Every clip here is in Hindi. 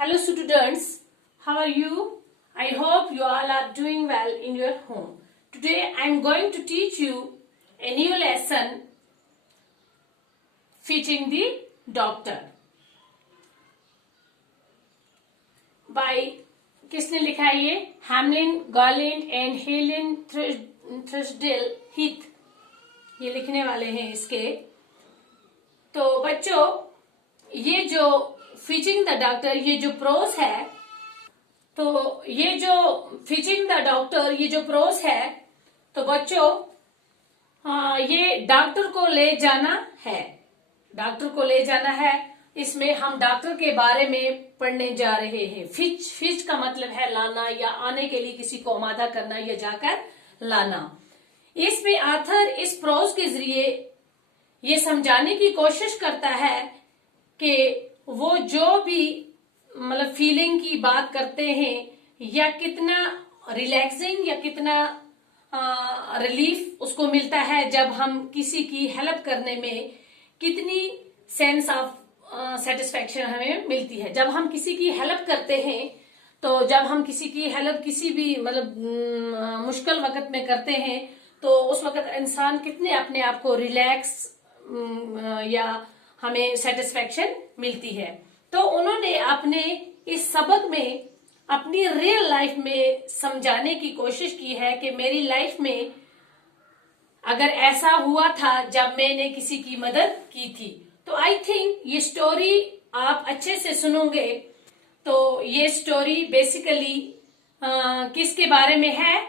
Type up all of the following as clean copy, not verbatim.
Hello students, how are you? I hope you all are doing well in your home. Today I am going to teach you a new lesson, Fitting the Doctor. By किसने लिखा है ये? हैमलिन गॉर्लैंड एंड हेलेन थ्रसडेल हीथ, ये लिखने वाले हैं इसके। तो बच्चों, ये जो फिचिंग द डॉक्टर, ये जो प्रोस है, तो ये जो फिचिंग द डॉक्टर, ये जो प्रोस है, तो बच्चों ये डॉक्टर को ले जाना है, डॉक्टर को ले जाना है। इसमें हम डॉक्टर के बारे में पढ़ने जा रहे हैं। फिच का मतलब है लाना या आने के लिए किसी को आमादा करना या जाकर लाना। इसमें आथर इस प्रोस के जरिए ये समझाने की कोशिश करता है कि वो जो भी मतलब फीलिंग की बात करते हैं या कितना रिलैक्सिंग या कितना रिलीफ उसको मिलता है जब हम किसी की हेल्प करने में, कितनी सेंस ऑफ सेटिस्फेक्शन हमें मिलती है जब हम किसी की हेल्प करते हैं। तो जब हम किसी की हेल्प किसी भी मतलब मुश्किल वक्त में करते हैं तो उस वक्त इंसान कितने अपने आप को रिलैक्स या हमें सेटिस्फेक्शन मिलती है। तो उन्होंने अपने इस सबक में अपनी रियल लाइफ में समझाने की कोशिश की है कि मेरी लाइफ में अगर ऐसा हुआ था जब मैंने किसी की मदद की थी। तो आई थिंक ये स्टोरी आप अच्छे से सुनोगे तो ये स्टोरी बेसिकली किसके बारे में है?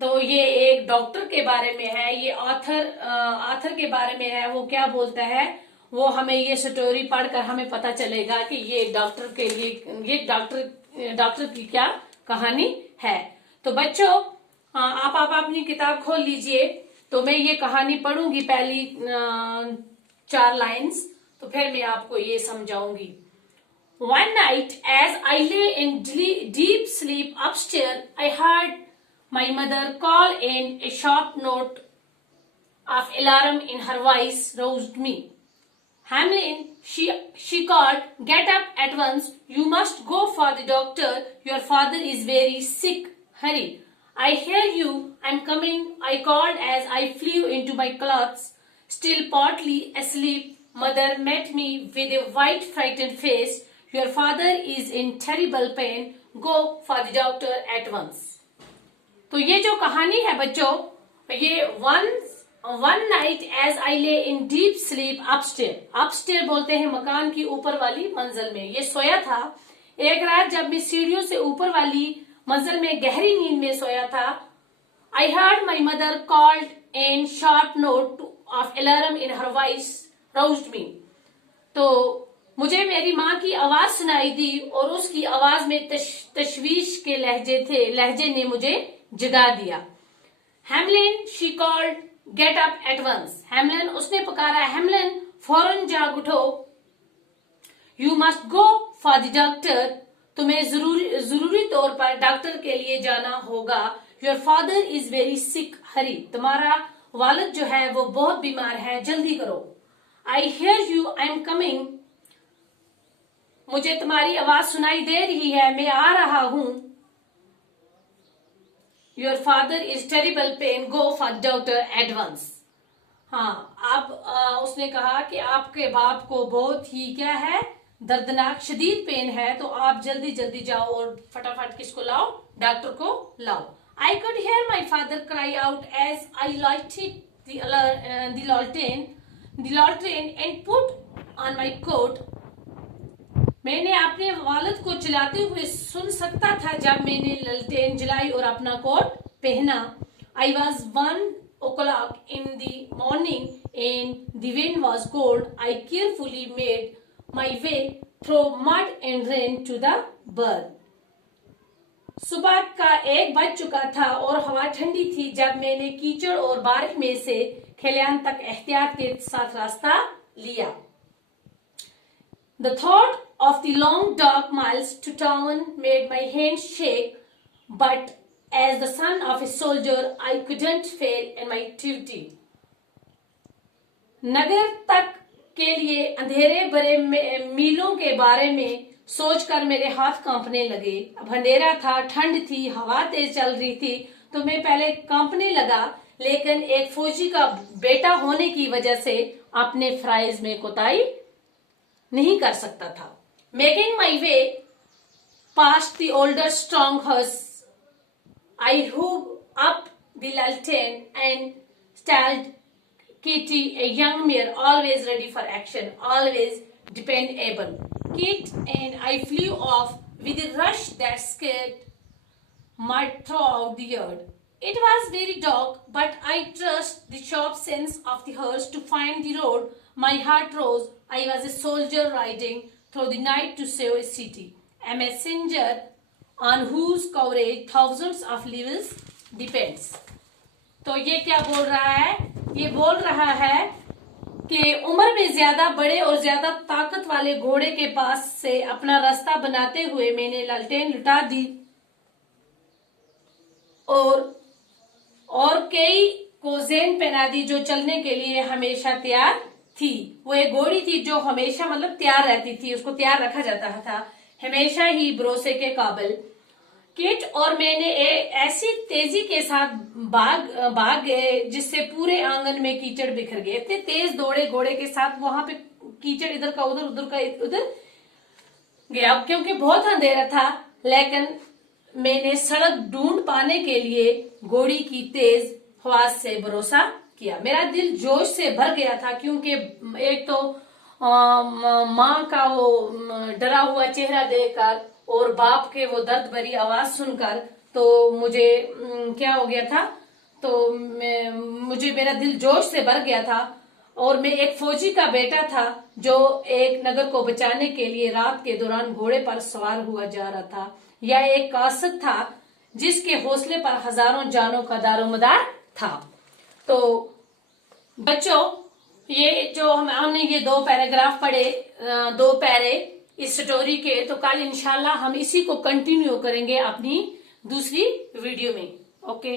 तो ये एक डॉक्टर के बारे में है। ये ऑथर के बारे में है। वो क्या बोलता है वो हमें ये स्टोरी पढ़कर हमें पता चलेगा कि ये डॉक्टर के लिए, ये डॉक्टर की क्या कहानी है। तो बच्चों आप अपनी किताब खोल लीजिए। तो मैं ये कहानी पढ़ूंगी, पहली 4 लाइन्स, तो फिर मैं आपको ये समझाऊंगी। One night, as I lay in deep sleep upstairs, I heard my mother call, and a sharp note of alarm in her voice roused me. Hamlin, she called, get up at once. You must go for the doctor. Your father is very sick. Hurry. I hear you. I'm coming. I called as I flew into my clothes. Still partly asleep, mother met me with a white, frightened face. Your father is in terrible pain. Go for the doctor at once. तो ये जो कहानी है बच्चों, ये one night as I lay in deep sleep upstairs. upstairs बोलते हैं मकान की ऊपर वाली मंजिल में। ये सोया था एक रात जब मैं सीढ़ियों से ऊपर वाली मंजिल में गहरी नींद में सोया था। I heard my mother called and sharp note of alarm in her voice roused me. तो मुझे मेरी माँ की आवाज सुनाई दी और उसकी आवाज में तशवीश के लहजे ने मुझे जगा दिया। Hamlin, she called, get up at once. Hamlin, उसने पुकारा, Hamlin, फौरन जाग उठो। You must go for the doctor. तुम्हें जरूरी तौर पर डॉक्टर के लिए जाना होगा। Your father is very sick. Hurry. तुम्हारा वालिद जो है वो बहुत बीमार है, जल्दी करो। I hear you. I'm coming. मुझे तुम्हारी आवाज सुनाई दे रही है, मैं आ रहा हूं। Your father is terrible pain. Go for doctor at once. हाँ, अब उसने कहा कि आपके बाप को बहुत ही क्या है, दर्दनाक शदीद पेन है, तो आप जल्दी जल्दी जाओ और फटाफट किसको लाओ? डॉक्टर को लाओ। I could hear my father cry out as I lighted the lantern and put on my coat. मैंने अपने वालिद को चिल्लाते हुए सुन सकता था जब मैंने ललटेन जलाई और अपना कोट पहना। I was 1 o'clock in the morning and the wind was cold. I carefully made my way through mud and rain to the bar. सुबह का 1 बज चुका था और हवा ठंडी थी जब मैंने कीचड़ और बारिश में से खलियान तक एहतियात के साथ रास्ता लिया। The thought of the long dark miles to town made my hands shake, but as the son of a soldier, I couldn't fail in my duty. नगर तक के लिए अंधेरे भरे मीलों के बारे में सोचकर मेरे हाथ कांपने लगे। अब अंधेरा था, ठंड थी, हवा तेज चल रही थी, तो मैं पहले कांपने लगा, लेकिन एक फौजी का बेटा होने की वजह से अपने फ्राइज में कोताही नहीं कर सकता था। Making my way past the older strong hers, I hove up the lantern and stalled Kitty, a young mare, always ready for action, always dependable. Kit and I flew off with a rush that scared mud throughout the yard. It was very dark, but I trust the sharp sense of the horse to find the road. My heart rose. I was a soldier riding through the night to save a city, a messenger on whose courage thousands of lives depends. तो ये क्या बोल रहा है? ये बोल रहा है कि उम्र में ज्यादा बड़े और ज्यादा ताकत वाले घोड़े के पास से अपना रास्ता बनाते हुए मैंने लालटेन लुटा दी और कई को ज़ेन पहना दी जो चलने के लिए हमेशा तैयार थी। वो एक घोड़ी थी जो हमेशा मतलब तैयार रहती थी, उसको तैयार रखा जाता था, हमेशा ही भरोसे के काबिल। किट और मैंने ऐसी तेजी के साथ भाग गए जिससे पूरे आंगन में कीचड़ बिखर गए। इतने तेज दौड़े घोड़े के साथ, वहां पे कीचड़ इधर का उधर, उधर का उधर गया क्योंकि बहुत अंधेरा था। लेकिन मैंने सड़क ढूंढ पाने के लिए घोड़ी की तेज आवाज से भरोसा किया। मेरा दिल जोश से भर गया था क्योंकि एक तो माँ का वो डरा हुआ चेहरा देखकर और बाप के वो दर्द भरी आवाज सुनकर तो मुझे क्या हो गया था, तो मुझे मेरा दिल जोश से भर गया था। और मैं एक फौजी का बेटा था जो एक नगर को बचाने के लिए रात के दौरान घोड़े पर सवार हुआ जा रहा था। यह एक कासद था जिसके हौसले पर हजारों जानों का दारोमदार था। तो बच्चों, ये जो हमने ये 2 पैराग्राफ पढ़े, 2 पैरे इस स्टोरी के, तो कल इंशाल्लाह हम इसी को कंटिन्यू करेंगे अपनी दूसरी वीडियो में। ओके।